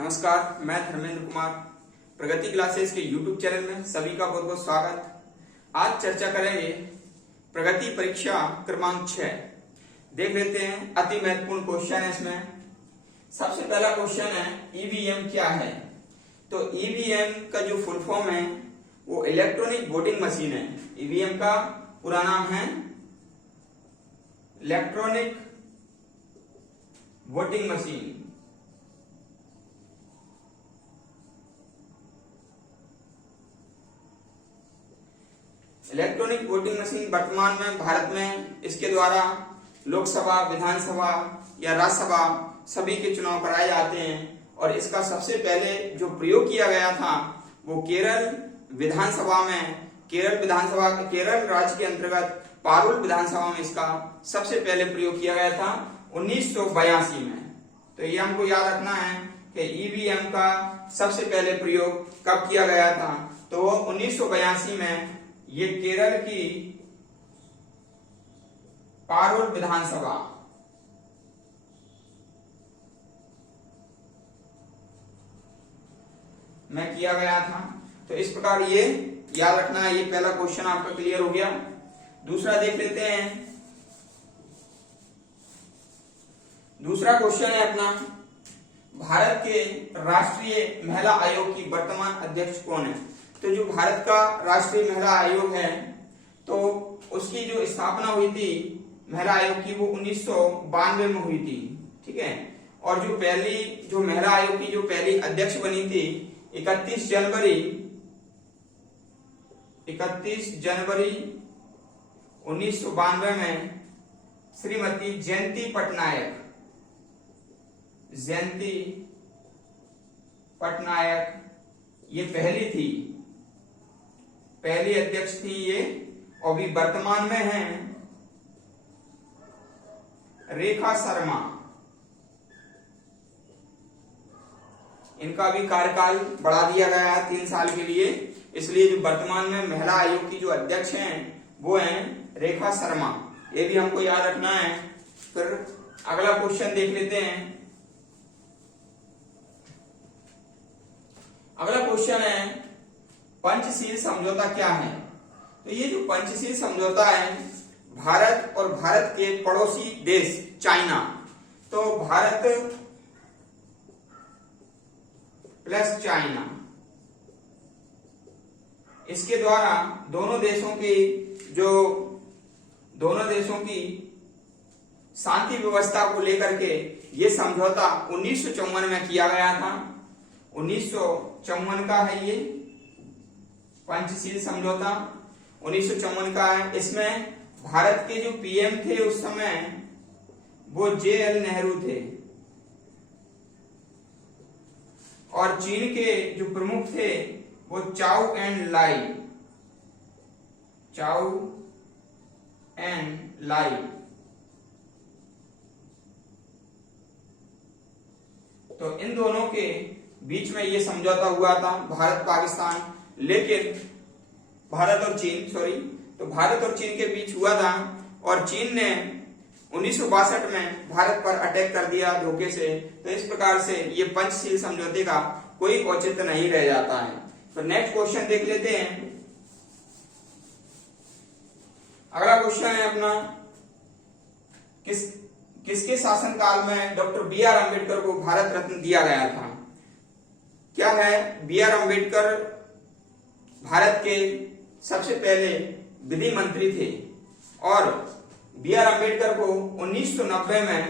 नमस्कार, मैं धर्मेंद्र कुमार प्रगति क्लासेस के YouTube चैनल में सभी का बहुत बहुत स्वागत। आज चर्चा करेंगे प्रगति परीक्षा क्रमांक 6। देख लेते हैं, अति महत्वपूर्ण क्वेश्चन है इसमें। सबसे पहला क्वेश्चन है ईवीएम क्या है। तो ईवीएम का जो फुल फॉर्म है वो इलेक्ट्रॉनिक वोटिंग मशीन है। ईवीएम का पूरा नाम है electronic voting machine. Electronic voting machine वर्तमान में भारत में इसके द्वारा लोकसभा, विधानसभा या राज्यसभा सभी के चुनाव कराए जाते हैं। और इसका सबसे पहले जो प्रयोग किया गया था वो केरल विधानसभा में, केरल राज्य के अंतर्गत पारुल विधानसभा में इसका सबसे पहले प्रयोग किया गया था 1982 में। तो ये हमको याद रखना है कि ईवीएम का सबसे पहले प्रयोग कब किया गया था। तो 1982 में ये केरल की पारुल विधानसभा में किया गया था। तो इस प्रकार ये याद रखना है। ये पहला क्वेश्चन आपका क्लियर हो गया। दूसरा देख लेते हैं। दूसरा क्वेश्चन है अपना, भारत के राष्ट्रीय महिला आयोग की वर्तमान अध्यक्ष कौन है। तो जो भारत का राष्ट्रीय महिला आयोग है तो उसकी जो स्थापना हुई थी महिला आयोग की वो 1992 में हुई थी, ठीक है। और जो महिला आयोग की जो पहली अध्यक्ष बनी थी 31 जनवरी 1992 में श्रीमती जयंती पटनायक ये पहली अध्यक्ष थी ये। और भी वर्तमान में है रेखा शर्मा। इनका भी कार्यकाल बढ़ा दिया गया है 3 साल के लिए, इसलिए जो वर्तमान में महिला आयोग की जो अध्यक्ष हैं वो हैं रेखा शर्मा। ये भी हमको याद रखना है। फिर अगला क्वेश्चन देख लेते हैं। अगला क्वेश्चन है पंचशील समझौता क्या है। तो ये जो पंचशील समझौता है भारत और भारत के पड़ोसी देश चाइना, तो भारत प्लस चाइना, इसके द्वारा दोनों देशों की शांति व्यवस्था को लेकर के ये समझौता 1954 में किया गया था। 1954 का है ये पंचशील समझौता, 1954 का है। इसमें भारत के जो पीएम थे उस समय वो JL नेहरू थे और चीन के जो प्रमुख थे वो चाउ एन लाई। तो इन दोनों के बीच में ये समझौता हुआ था भारत पाकिस्तान, लेकिन भारत और चीन के बीच हुआ था। और चीन ने 1962 में भारत पर अटैक कर दिया धोखे से। तो इस प्रकार से ये पंचशील समझौते का कोई औचित्य नहीं रह जाता है। तो नेक्स्ट क्वेश्चन देख लेते हैं। अगला क्वेश्चन है अपना, किसके शासनकाल में डॉक्टर BR अम्बेडकर को भारत रत्न दिया गया था। क्या है, BR अम्बेडकर भारत के सबसे पहले विधि मंत्री थे और BR अम्बेडकर को 1990 में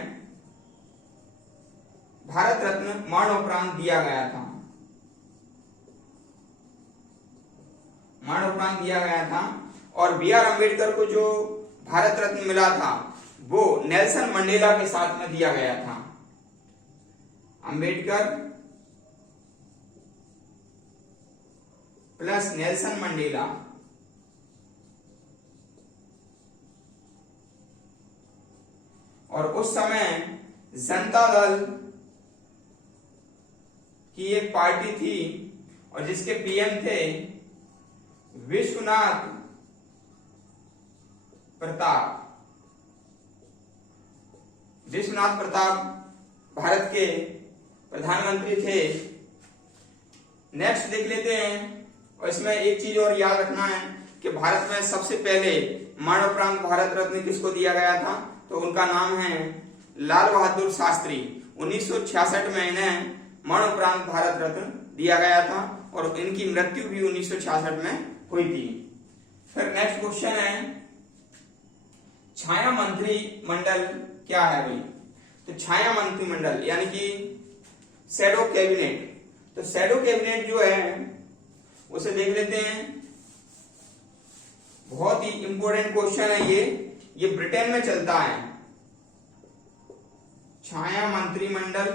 भारत रत्न मरणोपरांत दिया गया था। और BR अम्बेडकर को जो भारत रत्न मिला था वो नेल्सन मंडेला के साथ में दिया गया था। Ambedkar plus Nelson Mandela. और उस समय जनता दल की एक पार्टी थी और जिसके पीएम थे विश्वनाथ प्रताप भारत के प्रधानमंत्री थे। नेक्स्ट देख लेते हैं, और इसमें एक चीज और याद रखना है कि भारत में सबसे पहले मरणोपरांत भारत रत्न किसको दिया गया था, तो उनका नाम है लाल बहादुर शास्त्री। 1966 में इन्हें मरणोपरांत भारत रत्न दिया गया था और इनकी मृत्यु भी 1966 में हुई थी। फिर नेक्स्ट क्वेश्चन है, छाया मंत्रिमंडल क्या है भाई? तो छाया मंत्रिमंडल यानी कि शैडो कैबिनेट। तो शैडो कैबिनेट जो है उसे देख लेते हैं, बहुत ही इंपॉर्टेंट क्वेश्चन है ये ब्रिटेन में चलता है। छाया मंत्रिमंडल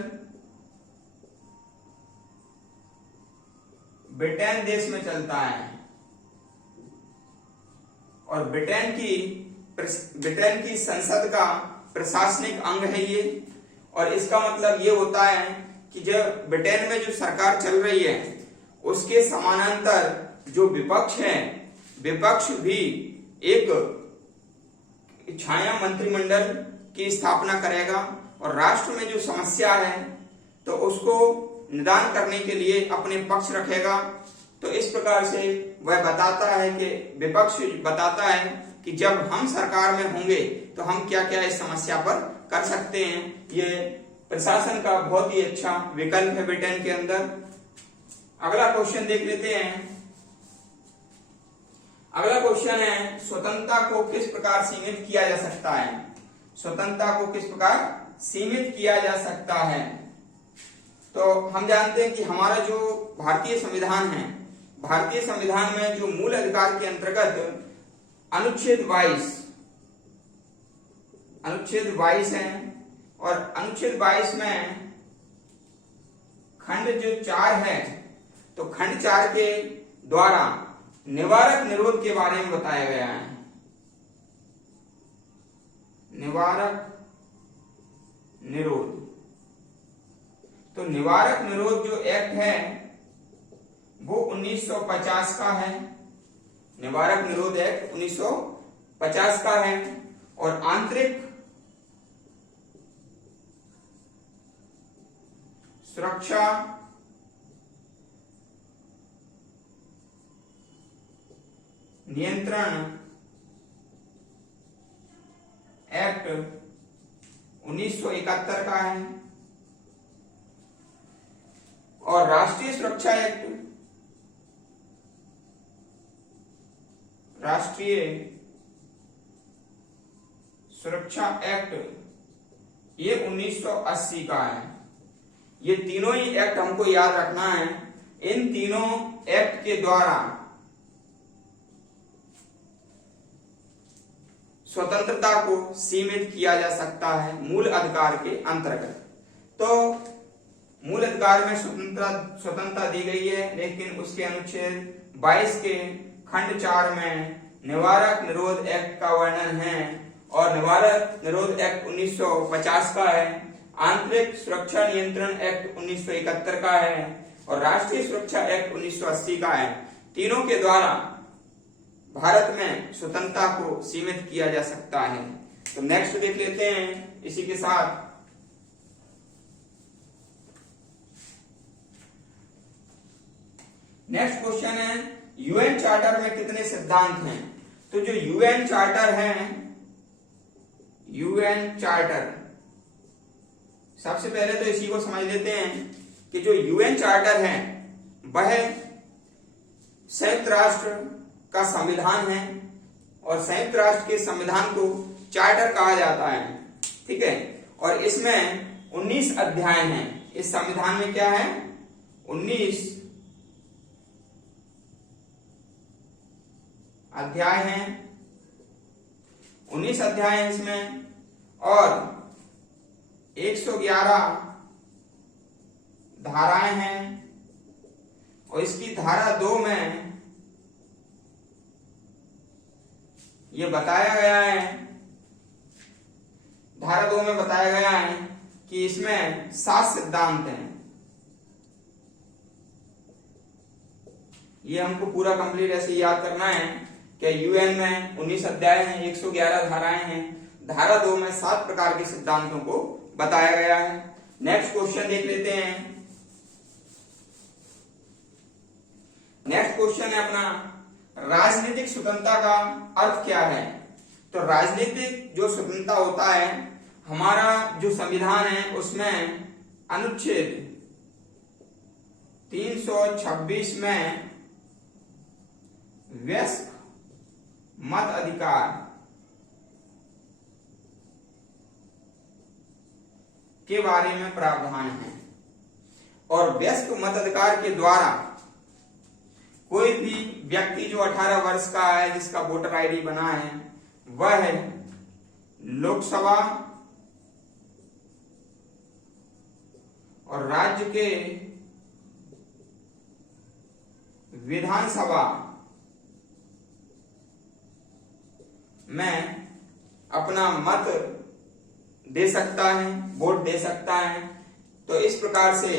ब्रिटेन देश में चलता है और ब्रिटेन की संसद का प्रशासनिक अंग है ये। और इसका मतलब ये होता है कि जब ब्रिटेन में जो सरकार चल रही है उसके समानांतर जो विपक्ष है, विपक्ष भी एक छाया मंत्रिमंडल की स्थापना करेगा और राष्ट्र में जो समस्या है तो उसको निदान करने के लिए अपने पक्ष रखेगा। तो इस प्रकार से वह बताता है कि विपक्ष बताता है कि जब हम सरकार में होंगे तो हम क्या क्या इस समस्या पर कर सकते हैं। ये प्रशासन का बहुत ही अच्छा विकल्प है ब्रिटेन के अंदर। अगला क्वेश्चन देख लेते हैं। अगला क्वेश्चन है, स्वतंत्रता को किस प्रकार सीमित किया जा सकता है? स्वतंत्रता को किस प्रकार सीमित किया जा सकता है? तो हम जानते हैं कि हमारा जो भारतीय संविधान है, भारतीय संविधान में जो मूल अधिकार के अंतर्गत अनुच्छेद 22 है और अनुच्छेद 22 में खंड जो 4 है, तो खंड 4 के द्वारा निवारक निरोध के बारे में बताया गया है। निवारक निरोध, तो निवारक निरोध जो एक्ट है वो 1950 का है। निवारक निरोध एक्ट 1950 का है और आंतरिक सुरक्षा नियंत्रण एक्ट 1971 का है और राष्ट्रीय सुरक्षा एक्ट, राष्ट्रीय सुरक्षा एक्ट ये 1980 का है। ये तीनों ही एक्ट हमको याद रखना है। इन तीनों एक्ट के द्वारा स्वतंत्रता को सीमित किया जा सकता है मूल अधिकार के अंतर्गत। तो मूल अधिकार में स्वतंत्रता दी गई है, लेकिन उसके अनुच्छेद 22 के खंड 4 में निवारक निरोध एक्ट का वर्णन है और निवारक निरोध एक्ट 1950 का है, आंतरिक सुरक्षा नियंत्रण एक्ट 1971 का है और राष्ट्रीय सुरक्षा एक्ट 1980 का है। तीनों के द्वारा भारत में स्वतंत्रता को सीमित किया जा सकता है। तो नेक्स्ट देख लेते हैं इसी के साथ। नेक्स्ट क्वेश्चन है, यूएन चार्टर में कितने सिद्धांत हैं? तो जो यूएन चार्टर है, यूएन चार्टर, सबसे पहले तो इसी को समझ लेते हैं कि जो यूएन चार्टर है वह संयुक्त राष्ट्र का संविधान है और संयुक्त राष्ट्र के संविधान को चार्टर कहा जाता है, ठीक है। और इसमें 19 अध्याय हैं। इस संविधान में क्या है? 19 अध्याय हैं, 19 अध्याय हैं इसमें और 111 धाराएं हैं और इसकी धारा 2 में ये बताया गया है, धारा 2 में बताया गया है कि इसमें 7 सिद्धांत हैं। ये हमको पूरा कंप्लीट ऐसे याद करना है कि यूएन में 19 अध्याय हैं, 111 धाराएं हैं, धारा 2 में 7 प्रकार के सिद्धांतों को बताया गया है। नेक्स्ट क्वेश्चन देख लेते हैं। नेक्स्ट क्वेश्चन है अपना, राजनीतिक स्वतंत्रता का अर्थ क्या है। तो राजनीतिक जो स्वतंत्रता होता है, हमारा जो संविधान है उसमें अनुच्छेद 326 में वयस्क मत अधिकार के बारे में प्रावधान है। और वयस्क मताधिकार के द्वारा कोई भी व्यक्ति जो 18 वर्ष का है, जिसका वोटर आईडी बना है, वह लोकसभा और राज्य के विधानसभा में अपना मत दे सकता है, वोट दे सकता है। तो इस प्रकार से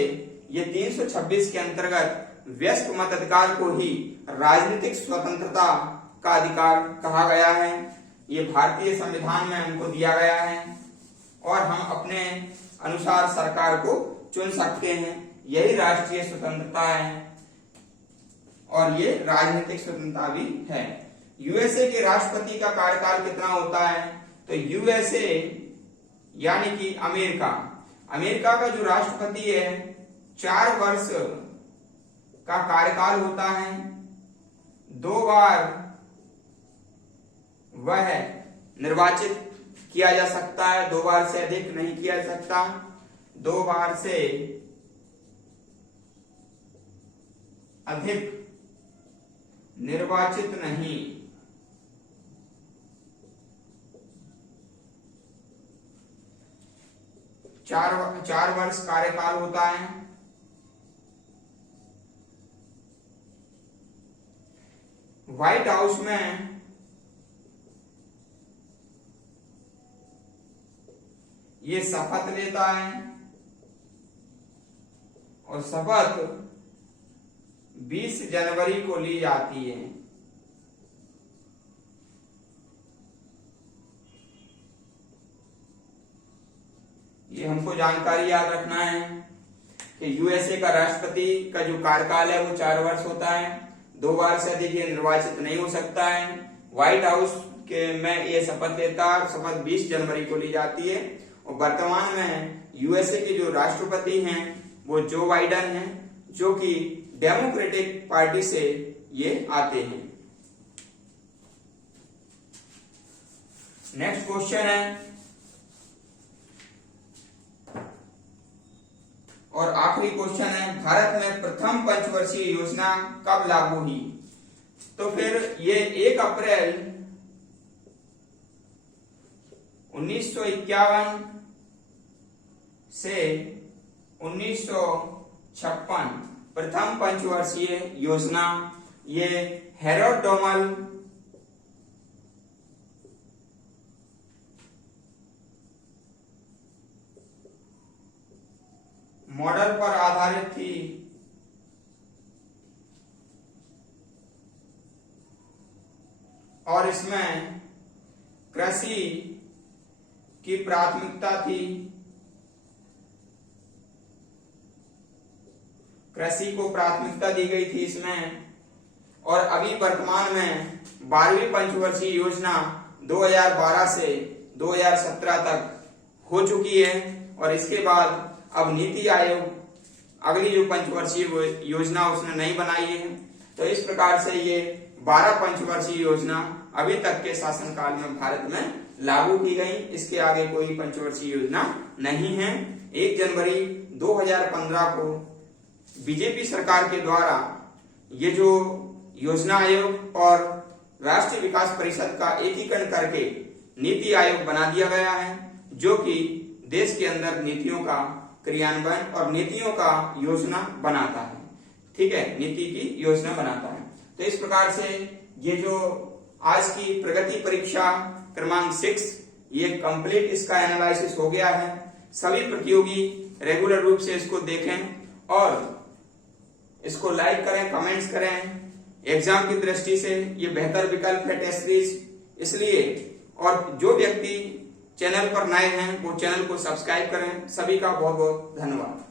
ये 326 के अंतर्गत वयस्क मताधिकार को ही राजनीतिक स्वतंत्रता का अधिकार कहा गया है। ये भारतीय संविधान में हमको दिया गया है और हम अपने अनुसार सरकार को चुन सकते हैं। यही राष्ट्रीय स्वतंत्रता है और ये राजनीतिक स्वतंत्रता भी है। यूएसए के राष्ट्रपति का कार्यकाल कितना होता है। तो यूएसए यानी कि अमेरिका का जो राष्ट्रपति है 4 वर्ष का कार्यकाल होता है। 2 बार वह निर्वाचित किया जा सकता है, 2 बार से अधिक नहीं किया जा सकता। 2 बार से अधिक निर्वाचित नहीं। चार वर्ष कार्यकाल होता है। व्हाइट हाउस में ये शपथ लेता है और शपथ 20 जनवरी को ली जाती है। ये हमको जानकारी याद रखना है कि यूएसए का राष्ट्रपति का जो कार्यकाल है वो 4 वर्ष होता है। 2 बार से अधिक ये निर्वाचित नहीं हो सकता है। व्हाइट हाउस के में ये शपथ लेता है, शपथ 20 जनवरी को ली जाती है। और वर्तमान में यूएसए के जो राष्ट्रपति हैं वो जो बाइडेन हैं, जो कि डेमोक्रेटिक पार्टी से ये आते हैं। नेक्स्ट क्वेश्चन है और आखिरी क्वेश्चन है, भारत में प्रथम पंचवर्षीय योजना कब लागू हुई। तो फिर ये 1 अप्रैल 1951 से 1956 प्रथम पंचवर्षीय योजना ये हैरोल्ड डोमल मॉडल पर आधारित थी। और इसमें कृषि की प्राथमिकता थी। कृषि को प्राथमिकता दी गई थी इसमें। और अभी वर्तमान में 12वीं पंचवर्षीय योजना 2012 से 2017 तक हो चुकी है। और इसके बाद अब नीति आयोग अगली जो पंचवर्षीय योजना उसने नहीं बनाई है। तो इस प्रकार से ये 12 पंचवर्षीय योजना अभी तक के शासनकाल में भारत में लागू की गई। इसके आगे कोई पंचवर्षीय योजना नहीं है। 1 जनवरी 2015 को बीजेपी सरकार के द्वारा ये जो योजना आयोग और राष्ट्रीय विकास परिषद का एकीकरण करके नीति आयोग बना दिया गया है, जो कि देश के अंदर नीतियों का क्रियान्वयन और नीतियों का योजना बनाता है। ठीक है, नीति की योजना बनाता है। तो इस प्रकार से ये जो आज की प्रगति परीक्षा क्रमांक 6 ये कंप्लीट इसका एनालिसिस हो गया है। सभी प्रतियोगी रेगुलर रूप से इसको देखें और इसको लाइक करें, कमेंट्स करें। एग्जाम की दृष्टि से ये बेहतर विकल्प है टेस्ट सीरीज, इसलिए। और जो व्यक्ति चैनल पर नए हैं वो चैनल को सब्सक्राइब करें। सभी का बहुत बहुत धन्यवाद।